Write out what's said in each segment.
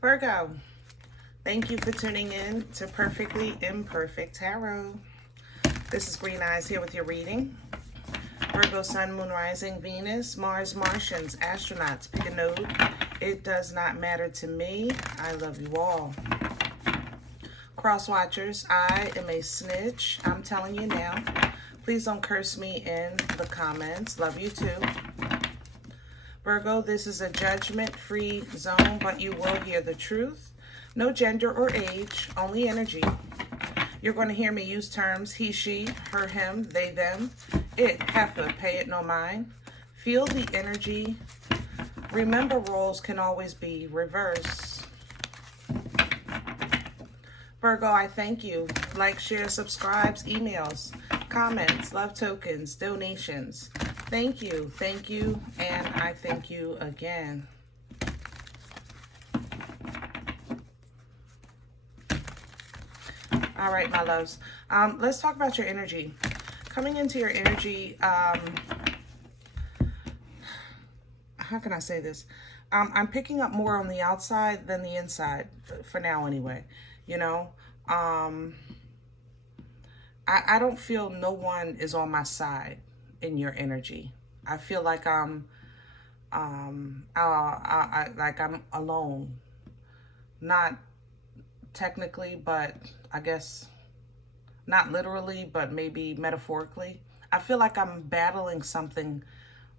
Virgo, thank you for tuning in to Perfectly Imperfect Tarot. This is Green Eyes here with your reading. Virgo, Sun, Moon, Rising, Venus, Mars, Martians, astronauts, pick a node. It does not matter to me. I love you all. Cross watchers, I am a snitch. I'm telling you now. Please don't curse me in the comments. Love you too. Virgo, this is a judgment-free zone, but you will hear the truth. No gender or age, only energy. You're going to hear me use terms he, she, her, him, they, them, it, heifer, pay it, no mind. Feel the energy. Remember, roles can always be reversed. Virgo, I thank you. Like, share, subscribes, emails, comments, love tokens, donations. Thank you, and I thank you again. All right, my loves. Let's talk about your energy. Coming into your energy, how can I say this? I'm picking up more on the outside than the inside, for now anyway. You know, I don't feel no one is on my side in your energy. I feel like I'm alone. Not technically, but I guess not literally, but maybe metaphorically. I feel like I'm battling something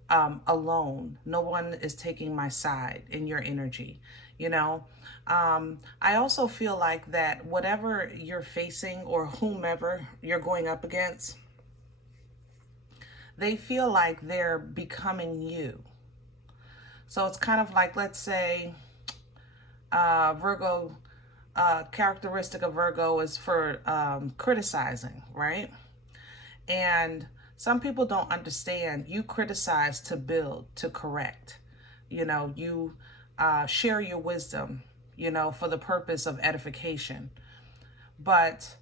alone. No one is taking my side in your energy, you know. I also feel like that whatever you're facing or whomever you're going up against, they feel like they're becoming you. So it's kind of like, let's say, Virgo, characteristic of Virgo is for criticizing, right? And some people don't understand. You criticize to build, to correct. You know, you share your wisdom, you know, for the purpose of edification. But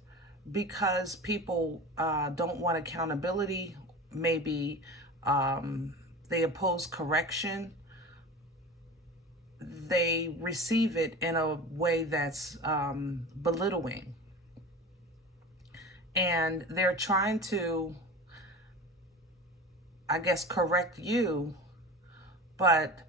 because people don't want accountability, maybe they oppose correction, they receive it in a way that's belittling. And they're trying to, I guess, correct you, but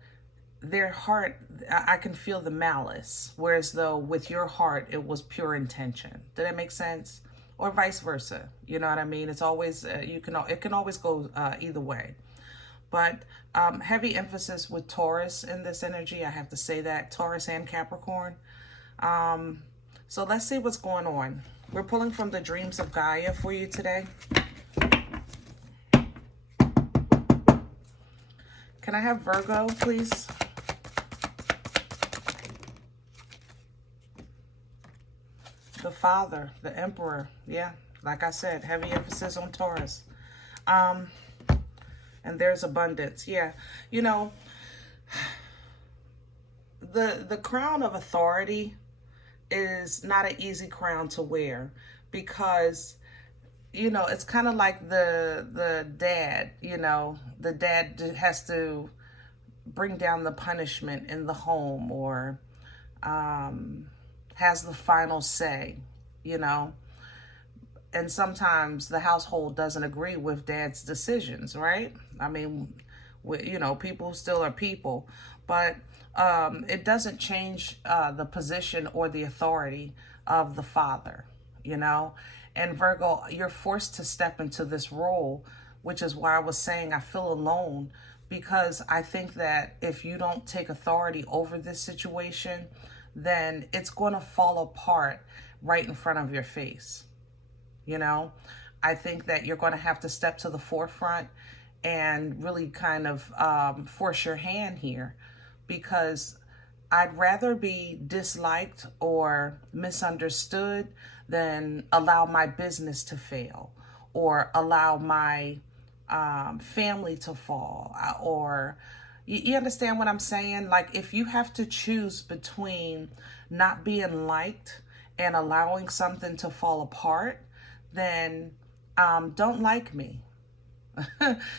their heart, I can feel the malice, whereas though with your heart, it was pure intention. Did that make sense? Or vice versa, you know what I mean? It's always, it can always go either way. But heavy emphasis with Taurus in this energy, I have to say that, Taurus and Capricorn. So let's see what's going on. We're pulling from the Dreams of Gaia for you today. Can I have Virgo, please? The Father, the Emperor. Yeah, like I said, heavy emphasis on Taurus. And there's abundance. Yeah, you know, the crown of authority is not an easy crown to wear, because, you know, it's kind of like the dad, you know, the dad has to bring down the punishment in the home, or has the final say, you know. And sometimes the household doesn't agree with dad's decisions, right? I mean, you know, people still are people, but it doesn't change the position or the authority of the father, you know. And Virgo, you're forced to step into this role, which is why I was saying I feel alone, because I think that if you don't take authority over this situation, then it's going to fall apart right in front of your face. You know, I think that you're going to have to step to the forefront and really kind of force your hand here, because I'd rather be disliked or misunderstood than allow my business to fail, or allow my family to fall, or you understand what I'm saying? Like, if you have to choose between not being liked and allowing something to fall apart, then don't like me,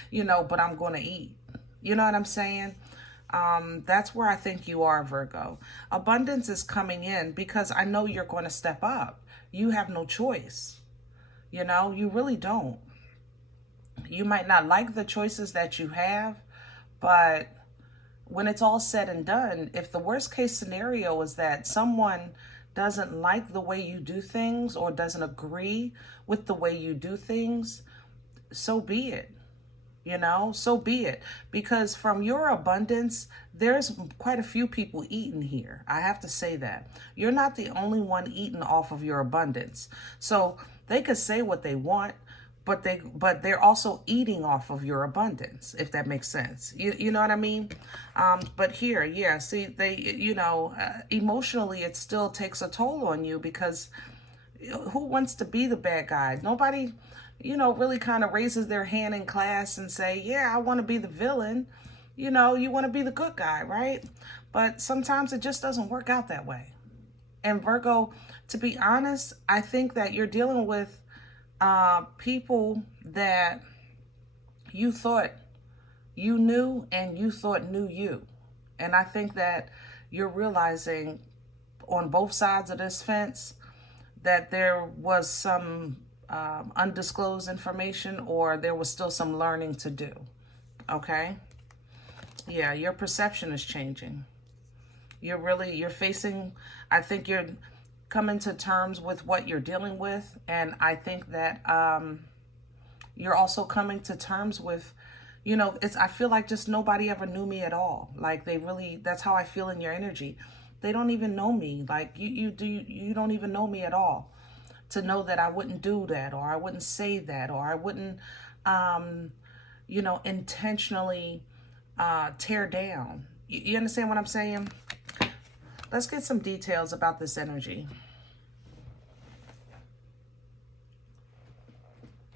you know, but I'm going to eat. You know what I'm saying? That's where I think you are, Virgo. Abundance is coming in because I know you're going to step up. You have no choice. You know, you really don't. You might not like the choices that you have, but when it's all said and done, if the worst case scenario is that someone doesn't like the way you do things or doesn't agree with the way you do things, so be it. You know, so be it. Because from your abundance, there's quite a few people eating here. I have to say that. You're not the only one eating off of your abundance. So they could say what they want, but they're also eating off of your abundance, if that makes sense. You know what I mean? But here, yeah, see, they, emotionally, it still takes a toll on you because who wants to be the bad guy? Nobody, really kind of raises their hand in class and say, yeah, I want to be the villain. You want to be the good guy, right? But sometimes it just doesn't work out that way. And Virgo, to be honest, I think that you're dealing with people that you thought you knew and you thought knew you. And I think that you're realizing on both sides of this fence that there was some undisclosed information, or there was still some learning to do. Okay? Yeah, your perception is changing. You're facing, I think you're coming to terms with what you're dealing with. And I think that you're also coming to terms with, I feel like just nobody ever knew me at all. Like that's how I feel in your energy. They don't even know me. Like you don't even know me at all. To know that I wouldn't do that, or I wouldn't say that, or I wouldn't, intentionally tear down. You understand what I'm saying? Let's get some details about this energy.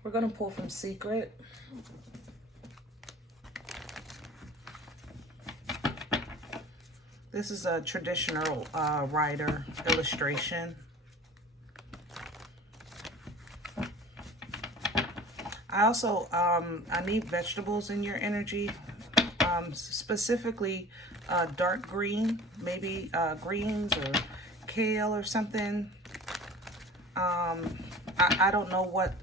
We're going to pull from Secret. This is a traditional rider illustration. I also, I need vegetables in your energy, specifically dark green, maybe greens or kale or something. I don't know what,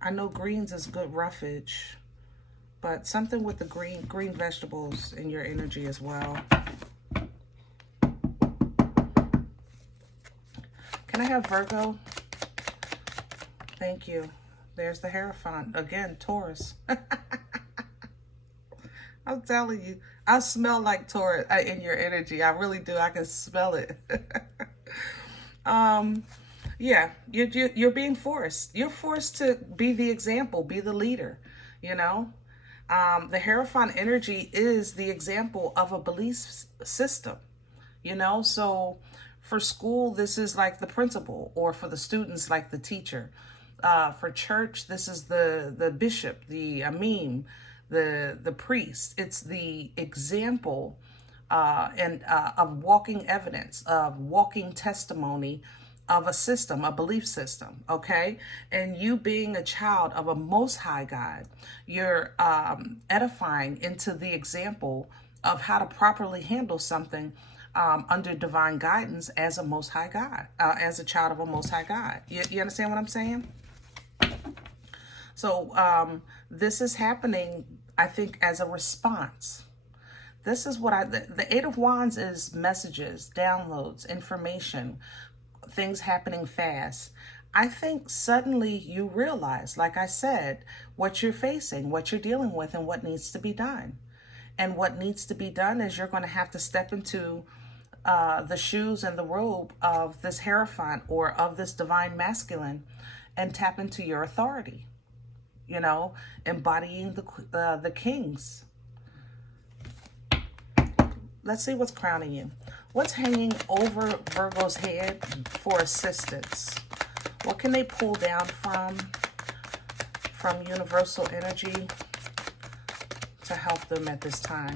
I know greens is good roughage, but something with the green vegetables in your energy as well. Can I have Virgo? Thank you. There's the Hierophant. Again, Taurus. I'm telling you, I smell like Taurus in your energy. I really do. I can smell it. Yeah, you're being forced. You're forced to be the example, be the leader, The Hierophant energy is the example of a belief system, So for school, this is like the principal, or for the students, like the teacher. For church, this is the bishop, the imam, the priest. It's the example of walking evidence, of walking testimony of a system, a belief system, okay? And you being a child of a Most High God, you're edifying into the example of how to properly handle something under divine guidance as a Most High God, as a child of a Most High God. You understand what I'm saying? So this is happening, I think, as a response. This is what the Eight of Wands is messages, downloads, information, things happening fast. I think suddenly you realize, like I said, what you're facing, what you're dealing with, and what needs to be done. And what needs to be done is you're going to have to step into the shoes and the robe of this Hierophant, or of this divine masculine, and tap into your authority, embodying the kings. Let's see what's crowning you. What's hanging over Virgo's head for assistance? What can they pull down from universal energy to help them at this time?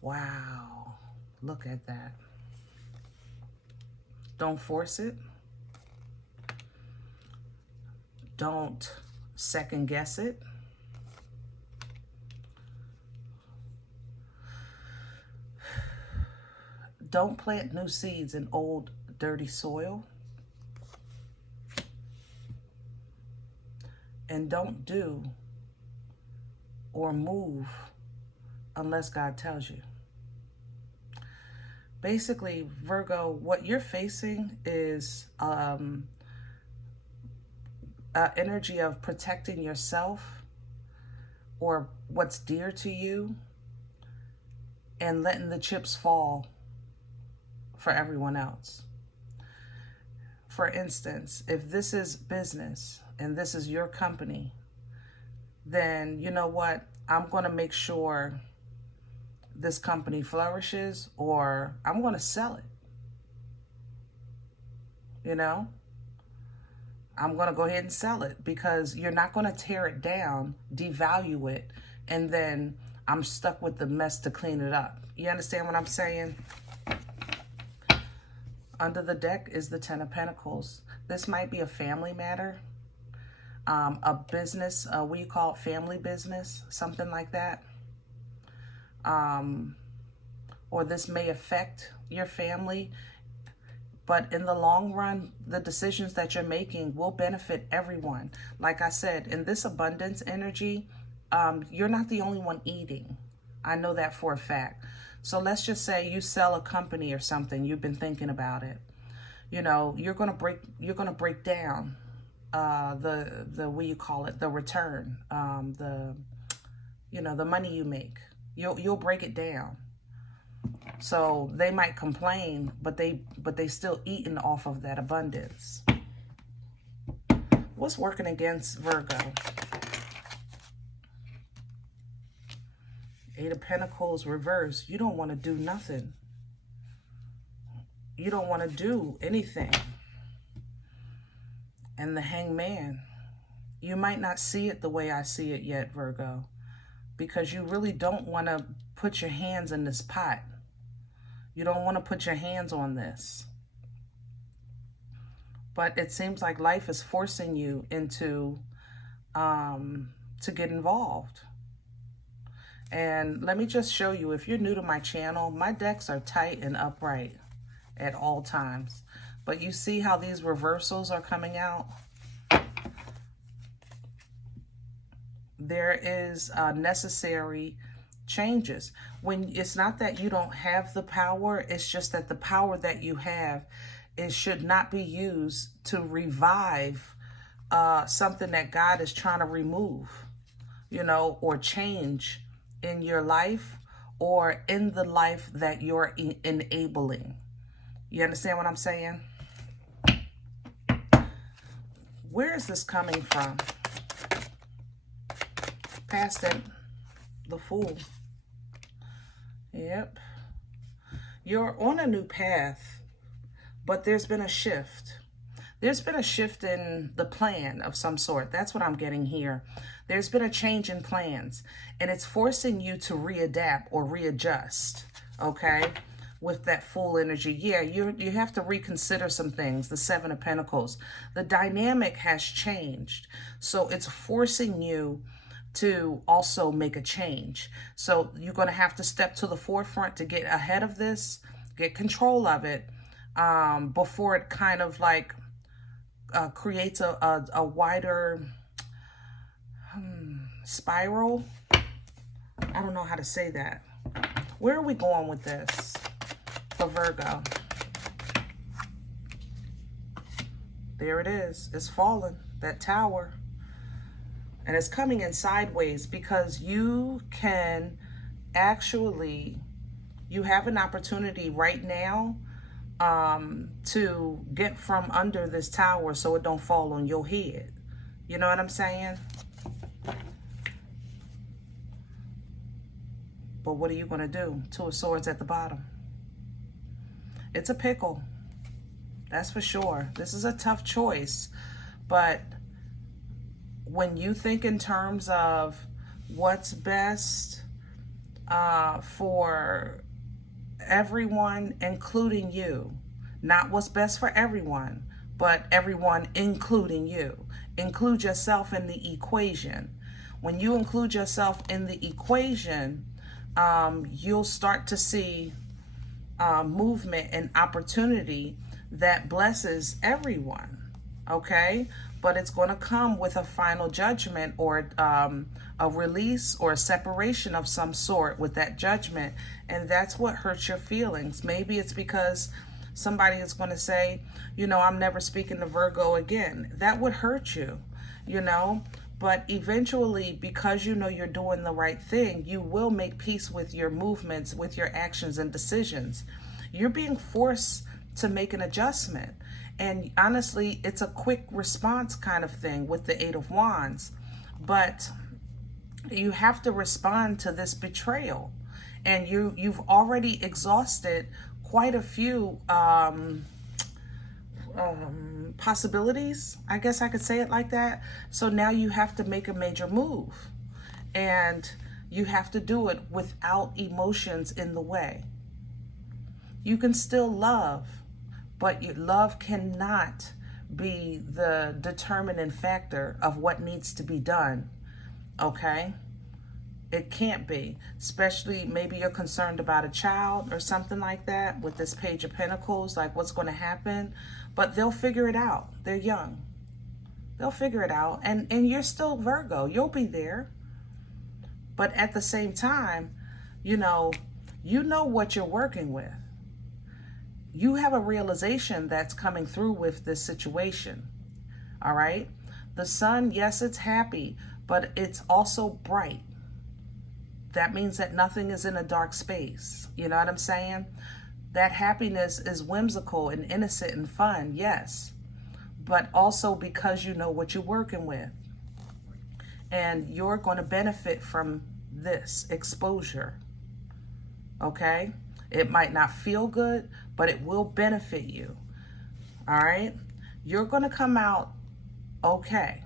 Wow, look at that. Don't force it. Don't second guess it. Don't plant new seeds in old, dirty soil. And don't do or move unless God tells you. Basically, Virgo, what you're facing is an energy of protecting yourself or what's dear to you and letting the chips fall for everyone else. For instance, if this is business and this is your company, then you know what? I'm going to make sure this company flourishes, or I'm going to sell it. You know, I'm going to go ahead and sell it because you're not going to tear it down, devalue it, and then I'm stuck with the mess to clean it up. You understand what I'm saying? Under the deck is the Ten of Pentacles. This might be a family matter, a business, we call it family business, something like that. Or this may affect your family, but in the long run, the decisions that you're making will benefit everyone. Like I said, in this abundance energy, you're not the only one eating. I know that for a fact. So let's just say you sell a company or something, you've been thinking about it. You know, you're gonna break down the what you call it, the return, the money you make. You'll break it down. So they might complain, but they still eating off of that abundance. What's working against Virgo? Eight of Pentacles reverse. You don't want to do nothing. You don't want to do anything. And the Hangman. You might not see it the way I see it yet, Virgo, because you really don't want to put your hands in this pot. You don't want to put your hands on this. But it seems like life is forcing you into to get involved. And let me just show you, if you're new to my channel, my decks are tight and upright at all times. But you see how these reversals are coming out? There is necessary changes. When it's not that you don't have the power, it's just that the power that you have, it should not be used to revive something that God is trying to remove, or change in your life or in the life that you're enabling. You understand what I'm saying? Where is this coming from? Past it, the Fool. Yep. You're on a new path, but there's been a shift. There's been a shift in the plan of some sort. That's what I'm getting here. There's been a change in plans, and it's forcing you to readapt or readjust, okay? With that Fool energy. Yeah, you have to reconsider some things. The Seven of Pentacles. The dynamic has changed. So it's forcing you to also make a change. So you're going to have to step to the forefront to get ahead of this, get control of it, before it kind of like creates a wider spiral. I don't know how to say that. Where are we going with this for Virgo? There it is. It's fallen. That Tower. And it's coming in sideways because you can actually, you have an opportunity right now to get from under this tower so it don't fall on your head. You know what I'm saying? But what are you going to do? Two of Swords at the bottom. It's a pickle. That's for sure. This is a tough choice. But when you think in terms of what's best for everyone, including you, not what's best for everyone, but everyone including you. Include yourself in the equation. When you include yourself in the equation, you'll start to see movement and opportunity that blesses everyone, okay? But it's going to come with a final judgment, or a release or a separation of some sort with that judgment. And that's what hurts your feelings. Maybe it's because somebody is going to say, you know, I'm never speaking to Virgo again. That would hurt you, you know? But eventually, because you know you're doing the right thing, you will make peace with your movements, with your actions and decisions. You're being forced to make an adjustment. And honestly, it's a quick response kind of thing with the Eight of Wands. But you have to respond to this betrayal. And you've already exhausted quite a few possibilities, I guess I could say it like that. So now you have to make a major move, and you have to do it without emotions in the way. You can still love, but your love cannot be the determining factor of what needs to be done, okay? It can't be, especially maybe you're concerned about a child or something like that with this Page of Pentacles, like what's going to happen. But they'll figure it out. They're young. They'll figure it out. And you're still Virgo. You'll be there. But at the same time, you know what you're working with. You have a realization that's coming through with this situation. All right? The sun, yes, it's happy, but it's also bright. That means that nothing is in a dark space. You know what I'm saying? That happiness is whimsical and innocent and fun, yes. But also because you know what you're working with. And you're going to benefit from this exposure. Okay? It might not feel good, but it will benefit you. All right? You're going to come out okay.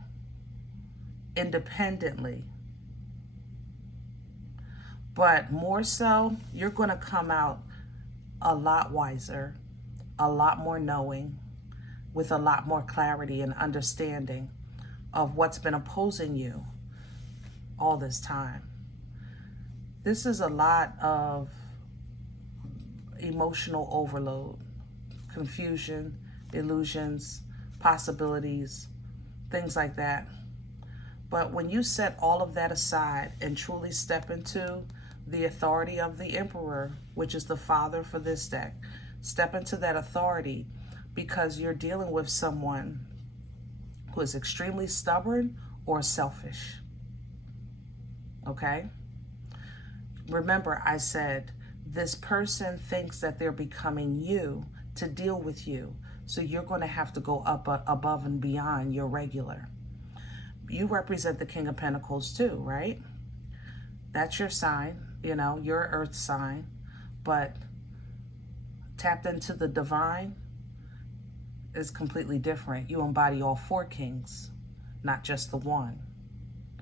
Independently. But more so, you're going to come out a lot wiser, a lot more knowing, with a lot more clarity and understanding of what's been opposing you all this time. This is a lot of emotional overload, confusion, illusions, possibilities, things like that. But when you set all of that aside and truly step into the authority of the Emperor, which is the father for this deck, step into that authority, because you're dealing with someone who is extremely stubborn or selfish. Okay? Remember, I said this person thinks that they're becoming you to deal with you. So you're going to have to go up above and beyond your regular. You represent the King of Pentacles too, right? That's your sign, you know, your earth sign. But tapped into the divine is completely different. You embody all four kings, not just the one,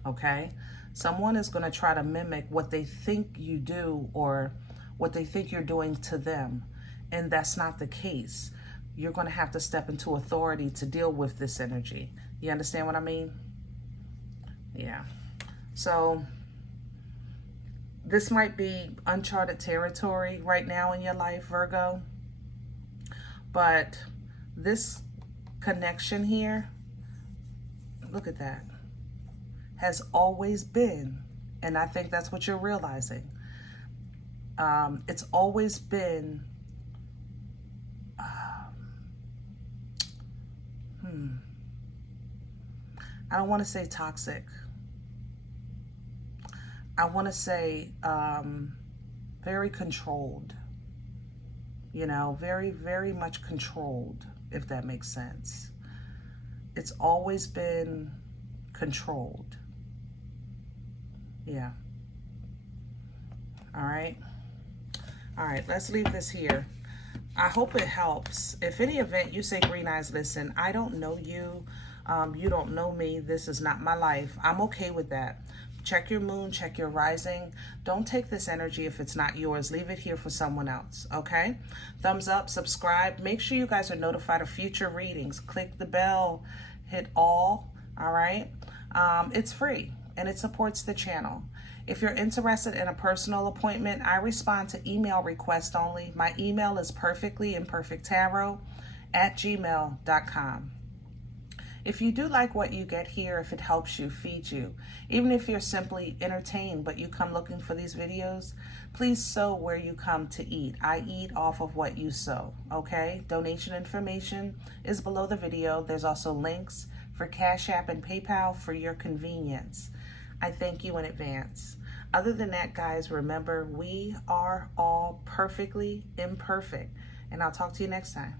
okay? Someone is going to try to mimic what they think you do or what they think you're doing to them, and that's not the case. You're going to have to step into authority to deal with this energy. You understand what I mean? Yeah. So this might be uncharted territory right now in your life, Virgo. But this connection here, look at that, has always been, and I think that's what you're realizing. It's always been, I don't want to say toxic. I want to say very controlled. You know, very, very much controlled, if that makes sense. It's always been controlled. Yeah. All right. All right, let's leave this here. I hope it helps. If any event you say, Green Eyes, listen, I don't know you. You don't know me. This is not my life. I'm okay with that. Check your moon, check your rising. Don't take this energy if it's not yours. Leave it here for someone else, okay? Thumbs up, subscribe. Make sure you guys are notified of future readings. Click the bell, hit all right? It's free and it supports the channel. If you're interested in a personal appointment, I respond to email requests only. My email is perfectlyimperfecttarot@gmail.com. If you do like what you get here, if it helps you, feed you, even if you're simply entertained but you come looking for these videos, please sow where you come to eat. I eat off of what you sow, okay? Donation information is below the video. There's also links for CashApp and PayPal for your convenience. I thank you in advance. Other than that, guys, remember, we are all perfectly imperfect. And I'll talk to you next time.